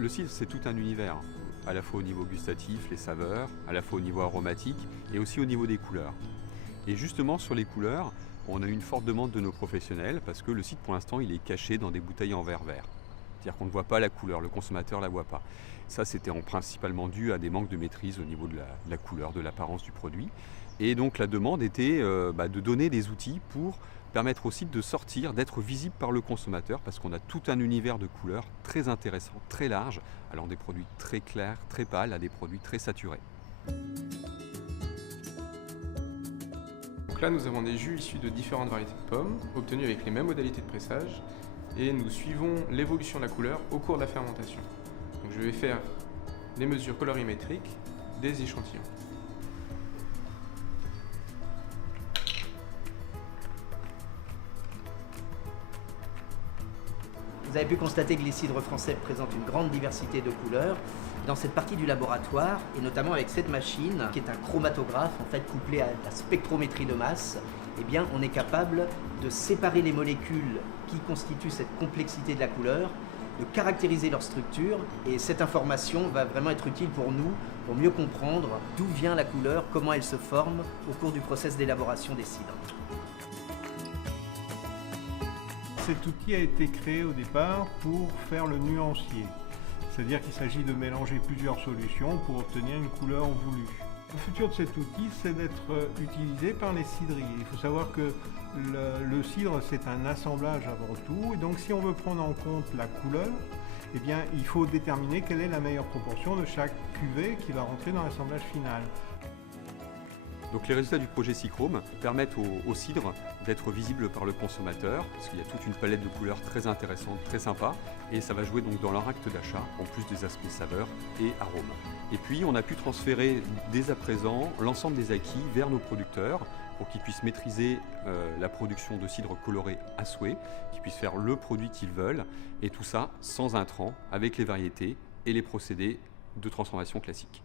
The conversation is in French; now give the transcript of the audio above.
Le cidre, c'est tout un univers, à la fois au niveau gustatif, les saveurs, à la fois au niveau aromatique et aussi au niveau des couleurs. Et justement, sur les couleurs, on a eu une forte demande de nos professionnels parce que le cidre, pour l'instant, il est caché dans des bouteilles en verre vert. C'est-à-dire qu'on ne voit pas la couleur, le consommateur ne la voit pas. Ça, c'était principalement dû à des manques de maîtrise au niveau de la couleur, de l'apparence du produit. Et donc la demande était de donner des outils pour permettre au cidre de sortir, d'être visible par le consommateur, parce qu'on a tout un univers de couleurs très intéressant, très large, allant des produits très clairs, très pâles, à des produits très saturés. Donc là, nous avons des jus issus de différentes variétés de pommes, obtenus avec les mêmes modalités de pressage, et nous suivons l'évolution de la couleur au cours de la fermentation. Donc je vais faire des mesures colorimétriques des échantillons. Vous avez pu constater que les cidres français présentent une grande diversité de couleurs. Dans cette partie du laboratoire, et notamment avec cette machine, qui est un chromatographe en fait couplé à la spectrométrie de masse, eh bien, on est capable de séparer les molécules qui constituent cette complexité de la couleur, de caractériser leur structure, et cette information va vraiment être utile pour nous, pour mieux comprendre d'où vient la couleur, comment elle se forme au cours du process d'élaboration des cidres. Cet outil a été créé au départ pour faire le nuancier. C'est-à-dire qu'il s'agit de mélanger plusieurs solutions pour obtenir une couleur voulue. Le futur de cet outil, c'est d'être utilisé par les cidriers. Il faut savoir que le cidre, c'est un assemblage avant tout. Et donc, si on veut prendre en compte la couleur, eh bien, il faut déterminer quelle est la meilleure proportion de chaque cuvée qui va rentrer dans l'assemblage final. Donc les résultats du projet SICHROME permettent au cidre d'être visible par le consommateur, parce qu'il y a toute une palette de couleurs très intéressante, très sympa, et ça va jouer donc dans leur acte d'achat, en plus des aspects saveurs et arômes. Et puis on a pu transférer dès à présent l'ensemble des acquis vers nos producteurs, pour qu'ils puissent maîtriser la production de cidre coloré à souhait, qu'ils puissent faire le produit qu'ils veulent, et tout ça sans intrants, avec les variétés et les procédés de transformation classiques.